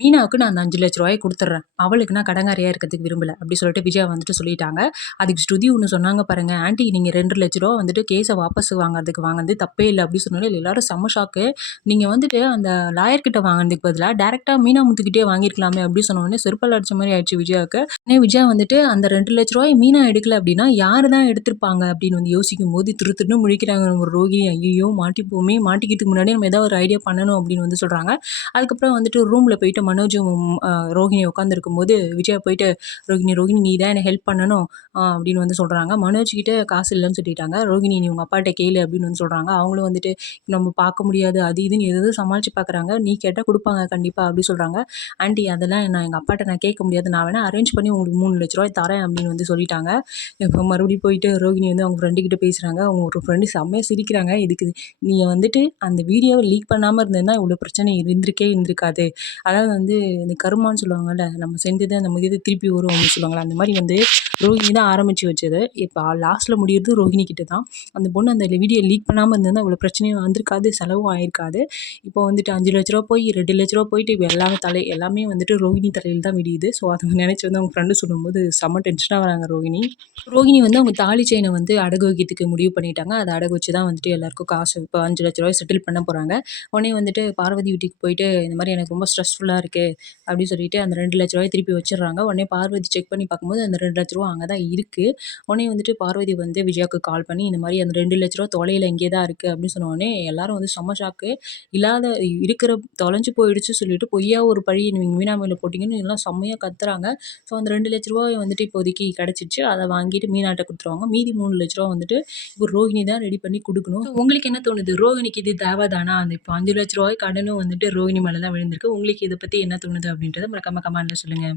மீனாவுக்கு நான் அந்த 5,00,000 குடுத்துடுறேன். அவளுக்கு நான் கடங்காரியா இருக்கிறதுக்கு விரும்பல." அப்படி சொல்லிட்டு விஜயா வந்துட்டு சொல்லிட்டாங்க. அதுக்கு ஸ்ருதி ஒண்ணு சொன்னாங்க பாருங்க, "ஆன்டி நீங்க ரூ. 2,00,000 வந்துட்டு கேஸ வாபஸ் வாங்குறதுக்கு வாங்குனது தப்பே இல்ல." அப்படி சொன்னோனே எல்லாரும் செம்ம ஷாக்கு. "நீங்க வந்துட்டு அந்த லாயர் கிட்ட வாங்குனதுக்கு பதிலா டைரக்ட்டா மீனா முத்துக்கிட்டயே வாங்கியிருக்கலாமே." அப்படி சொன்ன உடனே செருப்பால அடிச்ச மாரி ஆயிடுச்சு விஜயாவுக்கு. உடனே விஜயா வந்துட்டு அந்த ரூ. 2,00,000 மீனா எடுக்கல அப்படின்னா யாரு தான் எடுத்திருப்பாங்க அப்படின்னு வந்து யோசிக்கும்போது திரு திருன்னு முழிக்கிறாங்க நம்ம ரோகிணி. ஐயய்யோ! மாட்டிப்போமே! மாட்டிக்கிறதுக்கு முன்னாடியே நம்ம ஏதாவது ஒரு ஐடியா பண்ணணும் அப்படின்னு வந்து சொல்றாங்க. அதுக்கப்புறம் வந்துட்டு ரூம்ல போயிட்டு மனோஜும் ரோஹிணி உட்காந்துருக்கும்போது விஜயா போயிட்டு, "ரோகிணி, ரோகிணி நீ தான் என்ன ஹெல்ப் பண்ணணும்." அப்படின்னு வந்து சொல்றாங்க. மனோஜ் கிட்ட காசு இல்லன்னு சொல்லிட்டாங்க. "ரோகிணி நீ உங்க அப்பாட்ட கேளு." அப்படின்னு வந்து சொல்றாங்க. அவங்களும் வந்துட்டு, "நம்ம பார்க்க முடியாது." அது இதுன்னு ஏதேதோ சமாளிச்சு பார்க்குறாங்க. "நீ கேட்டா குடுப்பாங்க கண்டிப்பா." அப்படி சொல்றாங்க. "ஆன்டி அதெல்லாம் நான் எங்க அப்பாட்ட நான் கேட்க முடியாது. நான் வேணா அரேஞ்ச் பண்ணி உங்களுக்கு ரூ. 3,00,000 தரேன்." அப்படின்னு வந்து சொல்லிட்டாங்க. இப்ப மறுபடியும் போயிட்டு ரோகிணி வந்து அவங்க ஃப்ரெண்டு கிட்ட பேசுறாங்க. அவங்க ஒரு ஃப்ரெண்டு செம்மையா சிரிக்கிறாங்க. "இதுக்கு நீங்க வந்துட்டு அந்த வீடியோவ லீக் பண்ணாம இருந்திருந்தா இவ்வளோ பிரச்சனை இருந்திருக்காது." அதாவது வந்து இந்த கருமான்னு சொல்லுவாங்கல்ல, நம்ம செஞ்சது நம்ம இது திருப்பி வரும் அப்படின்னு சொல்லுவாங்கல்ல, அந்த மாரி வந்து ரோஹிணி தான் ஆரம்பிச்சு வச்சது. இப்ப லாஸ்ட்ல முடியிறது ரோஹிணி கிட்ட தான். அந்த பொண்ணு அந்த வீடியோ லீக் பண்ணாம இருந்திருந்தா இவ்வளோ பிரச்சனையும் வந்திருக்காது, செலவும் ஆயிருக்காது. இப்போ வந்துட்டு ரூ. 5,00,000 போய் ரூ. 2,00,000 போயிட்டு இப்ப எல்லாமே வந்துட்டு ரோஹிணி தலையில தான் விடியுது. ஸோ அத நினைச்சு வந்து அவங்க ஃப்ரெண்டு சொல்லும்போது செம்ம டென்ஷனா வராங்க ரோஹிணி. ரோகிணி வந்து அவங்க தாலி செயின வந்து அடகு வைக்கிறதுக்கு முடிவு பண்ணிட்டாங்க. அத அடகு வச்சு தான் வந்துட்டு எல்லாருக்கும் காசு இப்ப ரூ. 5,00,000 செட்டில் பண்ண போறாங்க. உடனே வந்துட்டு பார்வதி வீட்டுக்கு போயிட்டு, "இந்த மாரி எனக்கு ரொம்ப ஸ்ட்ரெஸ்ஃபுல்லா இருக்கு." அப்படின்னு சொல்லிட்டு அந்த ரூ. 2,00,000 திருப்பி வச்சுடுறாங்க. உடனே பார்வதி செக் பண்ணி பார்க்கும்போது அந்த ரூ. 2,00,000 அங்க தான் இருக்கு. உடனே வந்துட்டு பார்வதி வந்து விஜயாக்கு கால் பண்ணி, "இந்த மாரி அந்த ரூ. 2,00,000 தொலையில இங்கே தான் இருக்கு." அப்படின்னு சொன்ன உடனே எல்லாரும் வந்து செம்ம ஷாக்கு. இல்லாத இருக்கிற தொலைஞ்சு போயிடுச்சு சொல்லிட்டு பொய்யா ஒரு பழிய நீங்க வீணா மேல போட்டீங்கன்னு எல்லாம் செம்மையா கத்துறாங்க. ஸோ அந்த ரூ. 2,00,000 வந்துட்டு இப்போதைக்கு கிடைச்சிருச்சு. அத வாங்கிட்டு மீனாட்ட குடுத்துருவாங்க. மீதி ரூ. 3,00,000 வந்துட்டு இப்போ ரோஹிணி தான் ரெடி பண்ணி குடுக்கணும். ஸோ உங்களுக்கு என்ன தோணுது? ரோஹிணிக்கு இது தேவ தானா? அந்த இப்போ ரூ. 5,00,000 கடனும் வந்துட்டு ரோஹிணி மேல தான் விழுந்திருக்கு. உங்களுக்கு இத பத்தி என்ன தோணுது அப்படின்றத மறக்காம கமெண்ட்ல சொல்லுங்க.